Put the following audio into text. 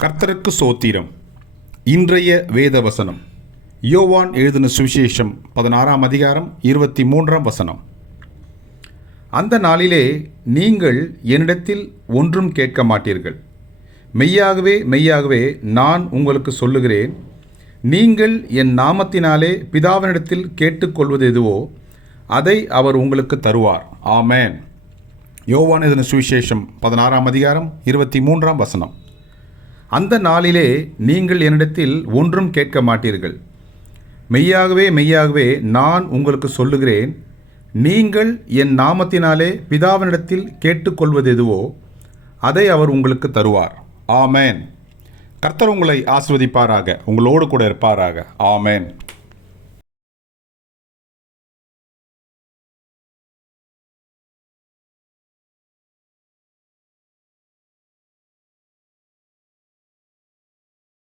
கர்த்தருக்கு சோத்திரம். இன்றைய வேத வசனம் யோவான் எழுதின சுவிசேஷம் பதினாறாம் அதிகாரம் இருபத்தி மூன்றாம் வசனம். அந்த நாளிலே நீங்கள் என்னிடத்தில் ஒன்றும் கேட்க மாட்டீர்கள். மெய்யாகவே மெய்யாகவே நான் உங்களுக்கு சொல்லுகிறேன். நீங்கள் என் நாமத்தினாலே பிதாவினிடத்தில் கேட்டுக்கொள்வது எதுவோ அதை அவர் உங்களுக்கு தருவார். ஆமேன். யோவான் இதன சுவிசேஷம் பதினாறாம் அதிகாரம் இருபத்தி மூன்றாம் வசனம். அந்த நாளிலே நீங்கள் என்னிடத்தில் ஒன்றும் கேட்க மாட்டீர்கள். மெய்யாகவே மெய்யாகவே நான் உங்களுக்கு சொல்லுகிறேன் நீங்கள் என் நாமத்தினாலே பிதாவினிடத்தில் கேட்டுக்கொள்வது எதுவோ அதை அவர் உங்களுக்கு தருவார். ஆமேன். கர்த்தர் உங்களை ஆஸ்வதிப்பாராக உங்களோடு கூட இருப்பாராக. ஆமேன்.